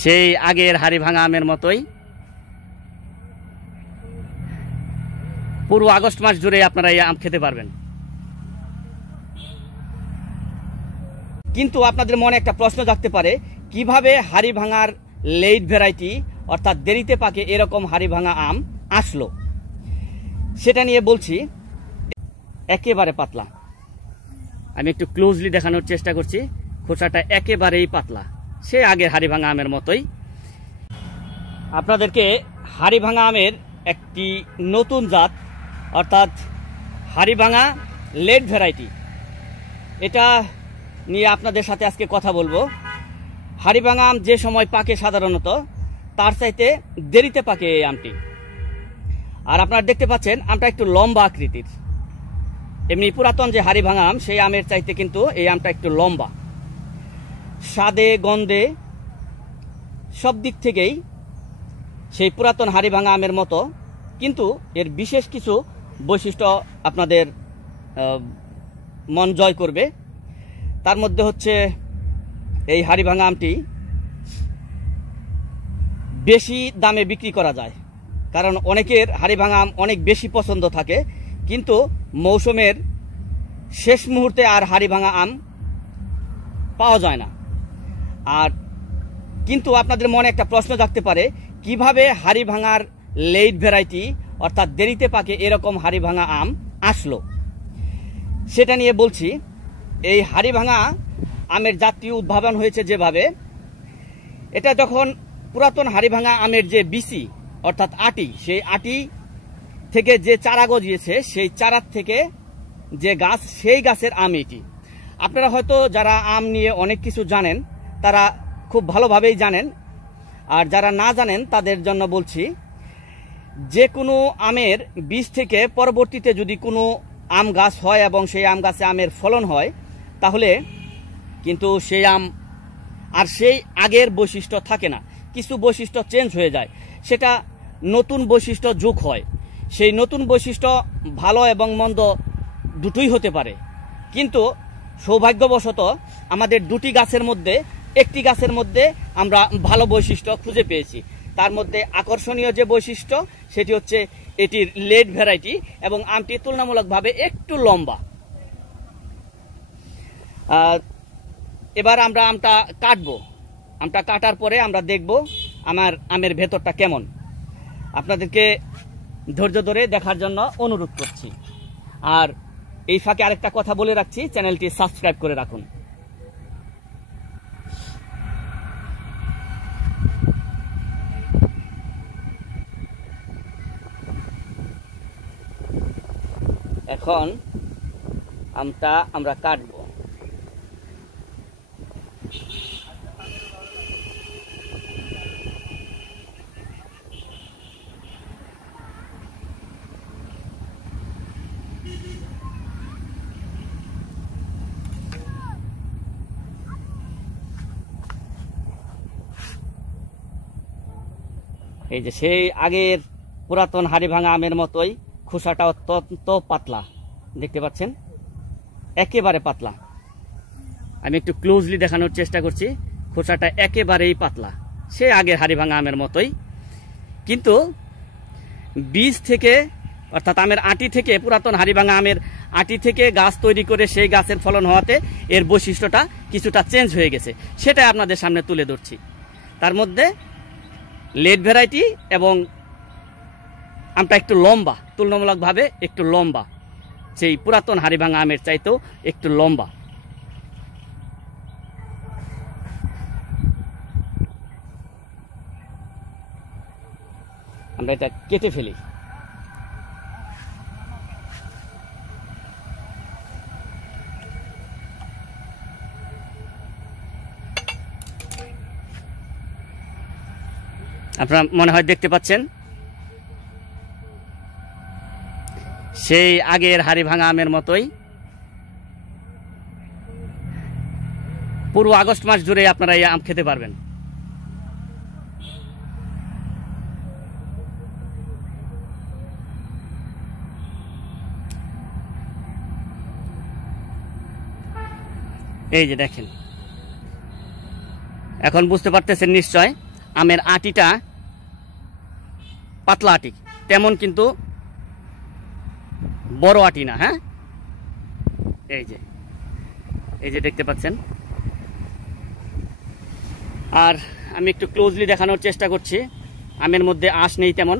সেই আগের হাড়ি ভাঙা আমের মতোই পুরো আগস্ট মাস জুড়ে আপনারা এই আম খেতে পারবেন। কিন্তু আপনাদের মনে একটা প্রশ্ন জাগতে পারে, কিভাবে হাড়ি ভাঙার লেট ভ্যারাইটি অর্থাৎ দেরিতে পাকে এরকম হাড়ি ভাঙা আম আসলো, সেটা নিয়ে বলছি। একেবারে পাতলা, আমি একটু ক্লোজলি দেখানোর চেষ্টা করছি। খোসাটা একেবারেই পাতলা, সে আগের হাড়ি ভাঙা আমের মতোই। আপনাদেরকে হাড়ি ভাঙা আমের একটি নতুন জাত অর্থাৎ হাড়ি ভাঙা লেট ভ্যারাইটি, এটা নিয়ে আপনাদের সাথে আজকে কথা বলবো। হাড়ি ভাঙা আম যে সময় পাকে সাধারণত তার চাইতে দেরিতে পাকে এই আমটি। আর আপনারা দেখতে পাচ্ছেন আমটা একটু লম্বা আকৃতির। এমনি পুরাতন যে হাড়ি ভাঙা আম সেই আমের চাইতে কিন্তু এই আমটা একটু লম্বা। স্বাদে গন্ধে সব দিক থেকেই সেই পুরাতন হাড়ি ভাঙা আমের মতো, কিন্তু এর বিশেষ কিছু বৈশিষ্ট্য আপনাদের মন জয় করবে। তার মধ্যে হচ্ছে এই হাড়ি ভাঙা আমটি বেশি দামে বিক্রি করা যায়, কারণ অনেকের হাড়ি ভাঙা আম অনেক বেশি পছন্দ থাকে, কিন্তু মৌসুমের শেষ মুহূর্তে আর হাড়ি ভাঙা আম পাওয়া যায় না। আর কিন্তু আপনাদের মনে একটা প্রশ্ন জাগতে পারে, কিভাবে হাড়ি ভাঙার লেট ভ্যারাইটি অর্থাৎ দেরিতে পাকে এরকম হাড়ি ভাঙা আম আসলো, সেটা নিয়ে বলছি। এই হাড়ি ভাঙা আমের জাতীয় উদ্ভাবন হয়েছে যেভাবে, এটা যখন পুরাতন হাড়ি ভাঙা আমের যে বিচি অর্থাৎ আটি, সেই আটি থেকে যে চারা গজিয়েছে, সেই চারার থেকে যে গাছ, সেই গাছের আম এটি। আপনারা হয়তো যারা আম নিয়ে অনেক কিছু জানেন তারা খুব ভালোভাবেই জানেন, আর যারা না জানেন তাদের জন্য বলছি, যে কোনো আমের বীজ থেকে পরবর্তীতে যদি কোনো আম গাছ হয় এবং সেই আম গাছে আমের ফলন হয়, তাহলে কিন্তু সেই আম আর সেই আগের বৈশিষ্ট্য থাকে না, কিছু বৈশিষ্ট্য চেঞ্জ হয়ে যায়, সেটা নতুন বৈশিষ্ট্য যোগ হয়। সেই নতুন বৈশিষ্ট্য ভালো এবং মন্দ দুটোই হতে পারে, কিন্তু সৌভাগ্যবশত আমাদের দুটি গাছের মধ্যে একটি গাছের মধ্যে আমরা ভালো বৈশিষ্ট্য খুঁজে পেয়েছি। তার মধ্যে আকর্ষণীয় যে বৈশিষ্ট্য সেটি হচ্ছে এটির লেট ভ্যারাইটি এবং আমটি তুলনামূলকভাবে একটু লম্বা। এবার আমরা আমটা কাটবো। আমটা কাটার পরে আমরা দেখব আমার আমের ভেতরটা কেমন। আপনাদেরকে ধৈর্য ধরে দেখার জন্য অনুরোধ করছি। আর এই ফাঁকে আরেকটা কথা বলে রাখছি, চ্যানেলটি সাবস্ক্রাইব করে রাখুন। এখন আমটা আমরা কাটবো। এই যে সেই আগের পুরাতন হাড়ি ভাঙা আমের মতোই খোসাটা অত্যন্ত পাতলা, দেখতে পাচ্ছেন একেবারে পাতলা। আমি একটু ক্লোজলি দেখানোর চেষ্টা করছি। খোসাটা একেবারেই পাতলা, সে আগের হাড়ি ভাঙা আমের মতোই, কিন্তু বীজ থেকে অর্থাৎ আমের আটি থেকে, পুরাতন হাড়ি ভাঙা আমের আটি থেকে গাছ তৈরি করে সেই গাছের ফলন হওয়াতে এর বৈশিষ্ট্যটা কিছুটা চেঞ্জ হয়ে গেছে, সেটাই আপনাদের সামনে তুলে ধরছি। তার মধ্যে লেট ভ্যারাইটি এবং আমটা একটু লম্বা, তুলনামূলকভাবে একটু লম্বা, সেই পুরাতন হাড়ি ভাঙা আমের চাইতেও একটু লম্বা। আমরা এটা কেটে ফেলি। আপনারা মনে হয় দেখতে পাচ্ছেন সেই আগের হাড়ি ভাঙা আমের মতোই পুরো আগস্ট মাস জুড়ে আপনারা এই আম খেতে পারবেন। এই যে দেখেন এখন বুঝতে পারতেছেন নিশ্চয় আমের আটিটা পাতলা আটি, তেমন কিন্তু বড় আটি না। হ্যাঁ, এই যে দেখতে পাচ্ছেন। আর আমি একটু ক্লোজলি দেখানোর চেষ্টা করছি। আমের মধ্যে আঁশ নেই তেমন।